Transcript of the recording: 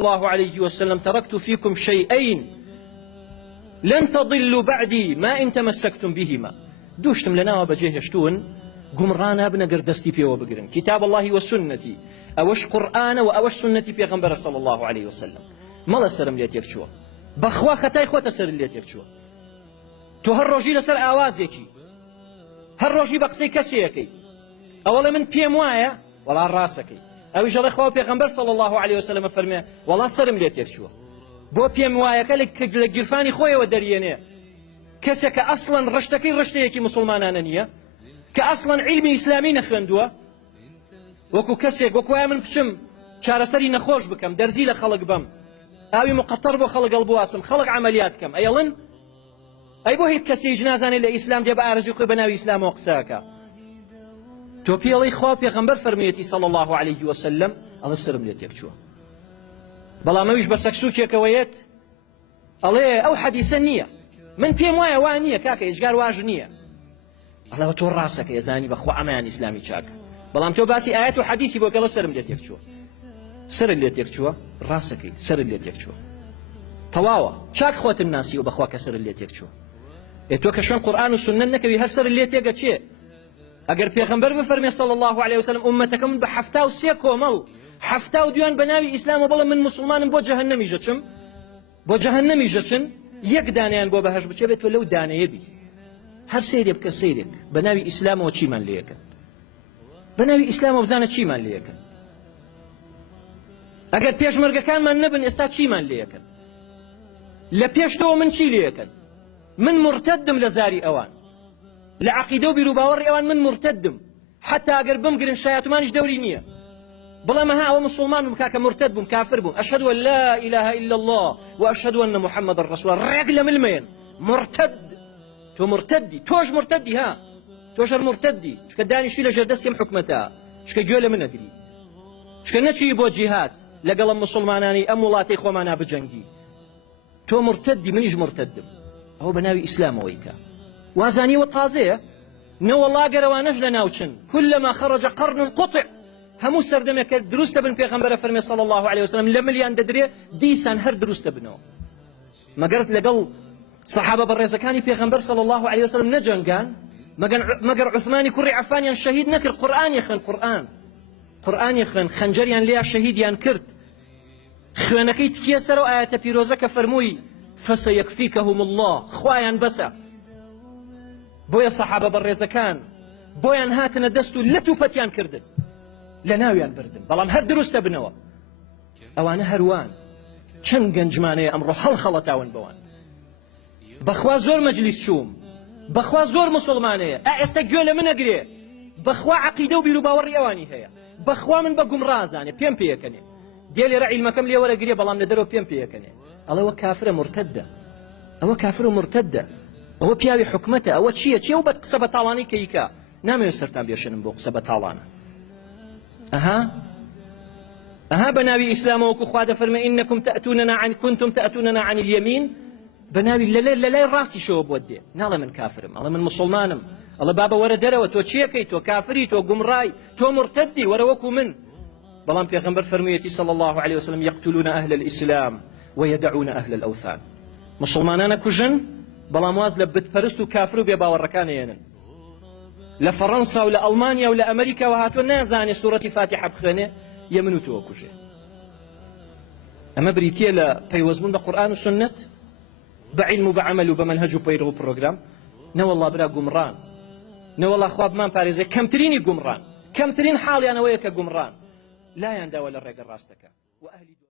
الله عليه وسلم تركت فيكم شيئين لن تضلوا بعدي ما إن تمسكتم بهما. دوشتم لنا وبجهشتون قمرانا بنقر دستي بيو بقرن كتاب الله والسنة أوش قرآن وأوش سنة بيغمبر صلى الله عليه وسلم مالا سرم ليت يكشوا بخوا خطاي خوتا سر ليت يكشوا تو هر روجي لسر آوازيكي هر روجي بقسي كسيكي أولا من بيم وايا ولا راسكي أو جل خوا بيغمبر صلى الله عليه وسلم فرمي والله سرم ليت يكشوا بو بيم وايا كلك لجرفاني خويا ودريانه كسك أصلا رشتكي رشتيكي مسلمانان نية كأصلا علمي إسلامي نخوندوا وكو كسيك وكو من بشم شارسري نخوش بكم درزي لخلق بم أوي مقطر بو خلق البواسم خلق عمليات كم أيلن أي بو هيك كسي جنازاني لإسلام ديب أرزي قوي بناوي إسلام وقساكا تو بيالي خواه بيغمبر فرميتي صلى الله عليه وسلم الله سرم ليت يكشوا بلا ما ويش بسكسوك يكويت الله أو حديثا نية من بيم وايا وانية كاكا إجقار واجنية الله تو راسك يا زاني بخوا عمان إسلامي شاك بلام تو باسي آيات وحديثي بوك الله سرم ليت يكشوا سر اللي تيكشوا راسك سر اللي تيكشوا تواوا شاك خوات الناس وبخوا كسر اللي تيكشوا تو كشون قرآن والسنة نكوي هر سر اللي تيجا شيء اگر پیغمبر بفرمي صلى الله عليه وسلم امتكم بحفتا وسيكو مل حفتا وديان بناوي اسلام وبلا من مسلمان بو جهنم يجتشم بو جهنم يجتشن يك دانيان بو بهش بچبت ولو دانه يبي هر سيدك كسيدك بناوي اسلام وشي من ليك بناوي اسلام وبزانه شي من ليك اگر پێشمەرگەکانمان نەبن ئێستا چیمان لێکن لە پێشتەوە من چی لێکن من مرتدم لە زاری ئەوان لە عەقیدە و بیرروباوەڕی ئەوان من مرتدم حتا ئەگەر بمگرن شایەتمانیش دەوری نییە بڵێ مەها ئەوە مسلمان بووم کاکە مرتد بووم کافر بووم ئەشهەدو ئەن لا إله إلا الله وأشهد أن محمد رسول الله ڕێک لە ملمێن مرتد تۆ مرتدی تۆش مرتدی ها تۆش مرتدی چکە دانیشتی لەژێر دەستیم حکومەتە چکە گوێ لە من ئەگری چکە نەچی بۆ جیهاد لەگەڵ مسلمانانی ئەم وڵاتی خۆمانە بجەنگی تۆ مرتدی منیش مرتدم ئەوە بەناوی ئیسلامەوەی کە وازانیوە تازەیە نەوەڵا گەرەوانەش لە ناوچن كلما خرج قرن قطع هەموو سەردەمێکە دروستە بن پێغەمبەرە فەرمێ صلى الله عليه وسلم لە ملیان دەدرێ دیسان هەر دروستە بنەوە مەگەر لەگەڵ سەحابە بەڕێزەکانی پێغەمبەر صلى الله عليه وسلم نەجەنگان مەگەر عوثمانی کوڕی عەفانیان شەهید نەکرد قورئانی خوێن قرآن خوێن خەنجەریان لێیا شەهیدیان کرد خوێنەکەی تکیە سەرەوە ئاەتە پیرۆزە کە فەرمووی فەسەیەکفیکەهم الله خوایان بەسە بۆیە سەحابە بەڕێزەکان بۆیان هاتنە دەست و لە توپەتیان کردن لە ناویان بردن بەڵام هەر دروستە بنەوە ئەوانە هەروان چەند گەنجمانەیە ئەمڕۆ هەڵخەڵەتاون بەوان بەخوا زۆر مەجلیس چووم بەخوا زۆر مسلمانەیە ئێستا گوێ لە من ئەگرێ بەخوا عەقیدە و بیرروباوەڕی ئەوانی هەیە بەخوا من بە گومڕازانێ پێم پێیەکەنێ دێ لێرە عیلمەکەم لێ وەرەگرێ بەڵام لە دەرەوە پێم پێیەکەنێ ئەڵەوە کافرە مرتەدە ئەوە کافر و مرتەدە ئەوە پیاوی حکومەتە ئەوە چییە چێ و بەد قسە بە تاڵانی کەیکا نامەوێت سەرتان بێشێنم بۆ قسە بە تاڵانە ئەها بەناوی ئیسلامەوەکو خوا دەفەرمێ ئینەکم تەئتونەنا عن كنتم تەئتونەنا عن اليمین بەناوی لەلای ڕاستیشەوە بۆت دێ ناڵێ من کافرم ئەڵێ من مسلمانم ئەڵێ بابە وەرە دەرەوە تۆ چیەکەی تۆ کافری تۆ گومڕای تۆ مرتدی وەرە وەکو من بەڵام پێغەمبەر فەرموویەتی صلى الله عليه وسلم يقتلون أهل الإسلام ويدعون أهل الأوثان مسلمانانە کوژن بەڵام واز لە بتپەرست و کافر و بێباوەڕەکانەیەنن لە فەڕەنسا و لە ئەڵمانیا و لە ئەمریکا و هاتووە نازانێ سوورەتی فاتحە بخوێنێ یە من و تۆ کوژێ ئەمە بریتیە لە پەیوەزبوون بە قورئان و سنت بعلم و بعمل و بمنهج و پەیڕۆ و پرۆگرام نەوەڵڵا برا گومڕان نەوەڵڵا خوا بمان پارێزێ کەمترینی گومڕان کەمترین حاڵیانەوەیە کە گومڕان لایەن داوە لە ڕێگە ڕاستەکە